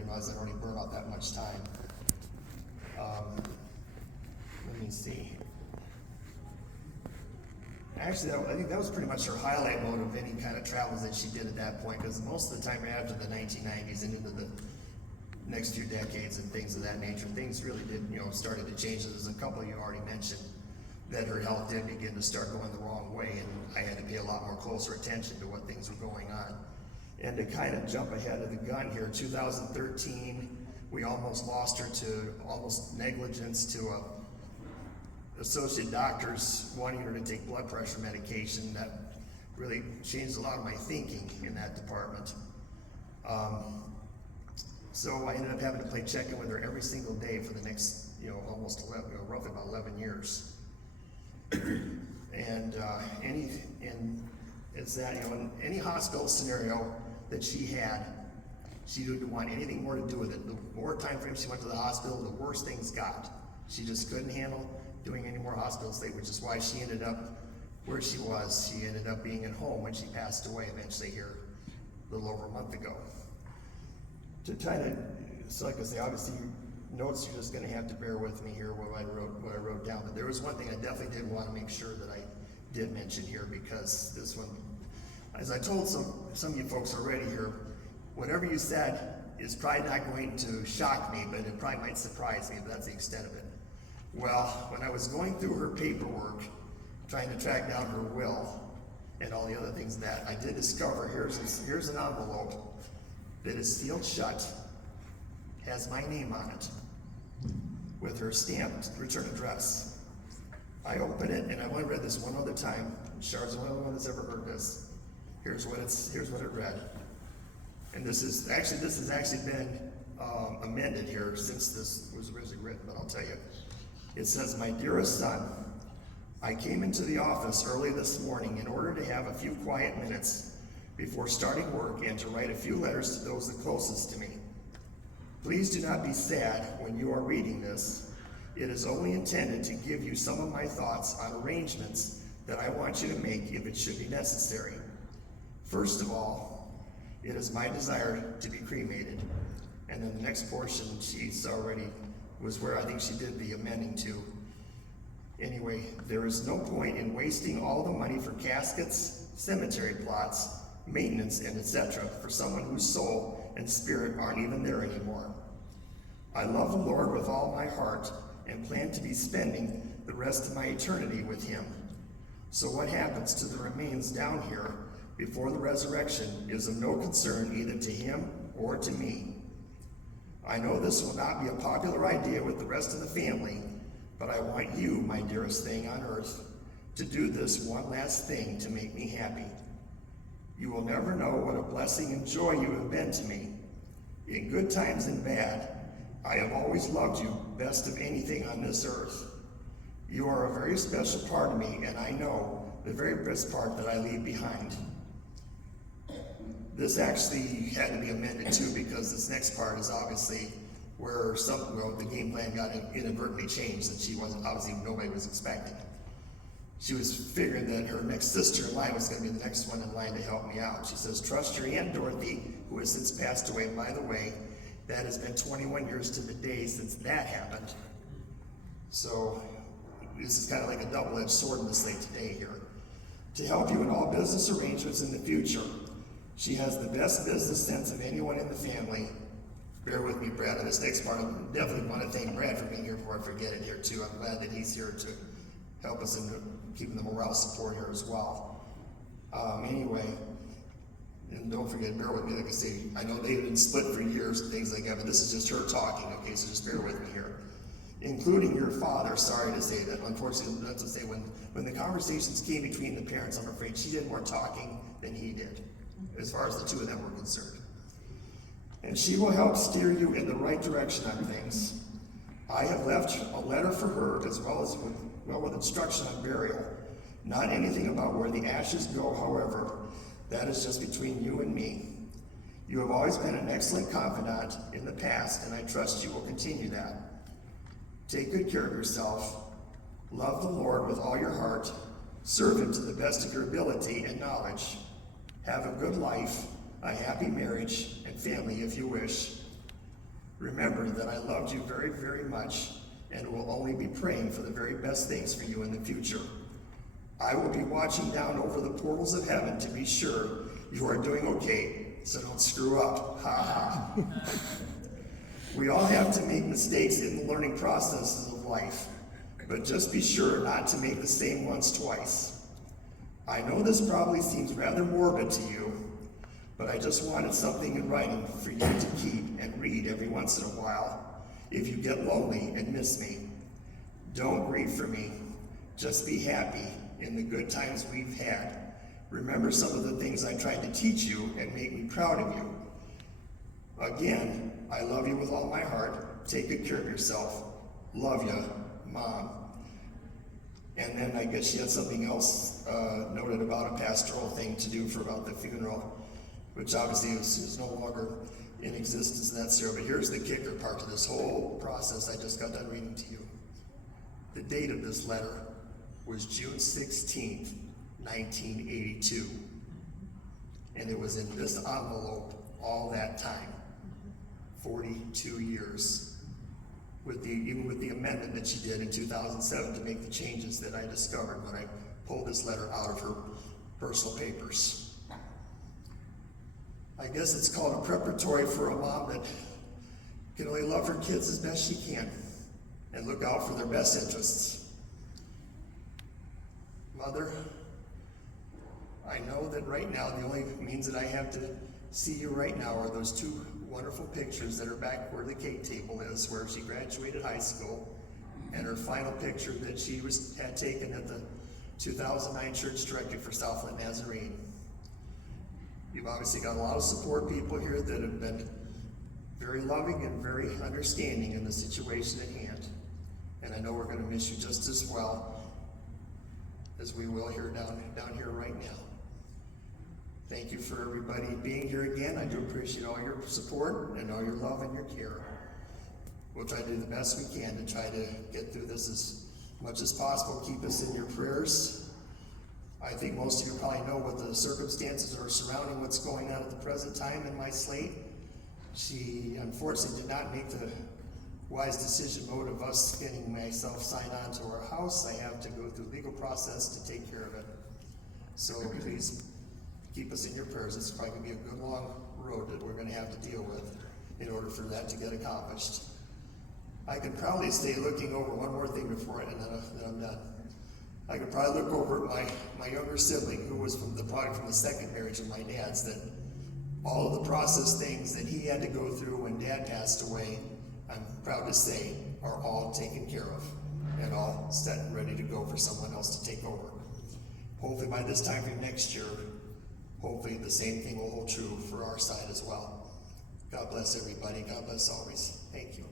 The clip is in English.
didn't realize I'd already burned out that much time. Let me see. Actually, I think that was pretty much her highlight mode of any kind of travels that she did at that point, because most of the time after the 1990s and into the next few decades and things of that nature, things really did, started to change. There's a couple you already mentioned that her health did begin to start going the wrong way, and I had to pay a lot more closer attention to what things were going on. And to kind of jump ahead of the gun here, 2013, we almost lost her to almost negligence, to associate doctors wanting her to take blood pressure medication. That really changed a lot of my thinking in that department. So I ended up having to play check-in with her every single day for the next, almost 11, roughly about 11 years. And it's that, in any hospital scenario that she had, she didn't want anything more to do with it. The more time frame she went to the hospital, the worse things got. She just couldn't handle doing any more hospital stay, which is why she ended up where she was. She ended up being at home when she passed away eventually here a little over a month ago. To try to, so like I say, obviously notes, you're just going to have to bear with me here what I wrote down. But there was one thing I definitely did want to make sure that I did mention here, because this one, as I told some of you folks already here, whatever you said is probably not going to shock me, but it probably might surprise me, but that's the extent of it. Well, when I was going through her paperwork, trying to track down her will and all the other things that I did discover, here's an envelope that is sealed shut, has my name on it, with her stamped return address. I opened it, and I want to read this one other time. Char's the only one that's ever heard this. Here's what it read. And this has actually been amended here since this was originally written, but I'll tell you. It says, "My dearest son, I came into the office early this morning in order to have a few quiet minutes before starting work and to write a few letters to those the closest to me. Please do not be sad when you are reading this. It is only intended to give you some of my thoughts on arrangements that I want you to make if it should be necessary. First of all, it is my desire to be cremated." And then the next portion she's already was where I think she did the amending to. Anyway, there is no point in wasting all the money for caskets, cemetery plots, maintenance, and etc. for someone whose soul and spirit aren't even there anymore. I love the Lord with all my heart and plan to be spending the rest of my eternity with him. So what happens to the remains down here before the resurrection is of no concern either to him or to me. I know this will not be a popular idea with the rest of the family, but I want you, my dearest thing on earth, to do this one last thing to make me happy. You will never know what a blessing and joy you have been to me. In good times and bad, I have always loved you best of anything on this earth. You are a very special part of me, and I know the very best part that I leave behind. This actually had to be amended too, because this next part is obviously where the game plan got inadvertently changed, that she wasn't, obviously nobody was expecting. She was figuring that her next sister in line was going to be the next one in line to help me out. She says, "Trust your Aunt Dorothy, who has since passed away. By the way, that has been 21 years to the day since that happened." So this is kind of like a double-edged sword in the slate today here. "To help you in all business arrangements in the future. She has the best business sense of anyone in the family." Bear with me, Brad, on this next part. I definitely want to thank Brad for being here before I forget it here too. I'm glad that he's here to help us in keeping the morale support here as well. Anyway, and don't forget, bear with me, like I say, I know they've been split for years and things like that, but this is just her talking, okay, so just bear with me here. "Including your father, sorry to say that, unfortunately, that's to say, when the conversations came between the parents, I'm afraid she did more talking than he did, as far as the two of them were concerned. And she will help steer you in the right direction on things. I have left a letter for her as well as with instruction on burial. Not anything about where the ashes go, however. That is just between you and me. You have always been an excellent confidant in the past, and I trust you will continue that. Take good care of yourself. Love the Lord with all your heart. Serve him to the best of your ability and knowledge. Have a good life, a happy marriage, and family if you wish. Remember that I loved you very, very much and will only be praying for the very best things for you in the future. I will be watching down over the portals of heaven to be sure you are doing okay, so don't screw up. Ha ha. We all have to make mistakes in the learning processes of life, but just be sure not to make the same ones twice. I know this probably seems rather morbid to you, but I just wanted something in writing for you to keep and read every once in a while if you get lonely and miss me. Don't grieve for me. Just be happy in the good times we've had. Remember some of the things I tried to teach you and make me proud of you. Again, I love you with all my heart. Take good care of yourself. Love ya, Mom. And then I guess she had something else noted about a pastoral thing to do for about the funeral, which obviously is no longer in existence, and that's there. But here's the kicker part to this whole process I just got done reading to you. The date of this letter was June 16th, 1982. And it was in this envelope all that time, 42 years. Even with the amendment that she did in 2007 to make the changes that I discovered when I pulled this letter out of her personal papers. I guess it's called a preparatory for a mom that can only love her kids as best she can and look out for their best interests. Mother, I know that right now the only means that I have to see you right now are those two wonderful pictures that are back where the cake table is, where she graduated high school, and her final picture that she had taken at the 2009 church directory for Southland Nazarene. You've obviously got a lot of support people here that have been very loving and very understanding in the situation at hand. And I know we're going to miss you just as well as we will here down here right now. Thank you for everybody being here again. I do appreciate all your support and all your love and your care. We'll try to do the best we can to try to get through this as much as possible. Keep us in your prayers. I think most of you probably know what the circumstances are surrounding what's going on at the present time in my slate. She unfortunately did not make the wise decision mode of us getting myself signed on to our house. I have to go through legal process to take care of it. So please keep us in your prayers. It's probably going to be a good long road that we're going to have to deal with in order for that to get accomplished. I could probably stay looking over one more thing before and then I'm done. I could probably look over at my younger sibling, who was probably from the second marriage of my dad's, that all of the process things that he had to go through when Dad passed away, I'm proud to say, are all taken care of and all set and ready to go for someone else to take over. Hopefully by this time for next year, hopefully the same thing will hold true for our side as well. God bless everybody. God bless always. Thank you.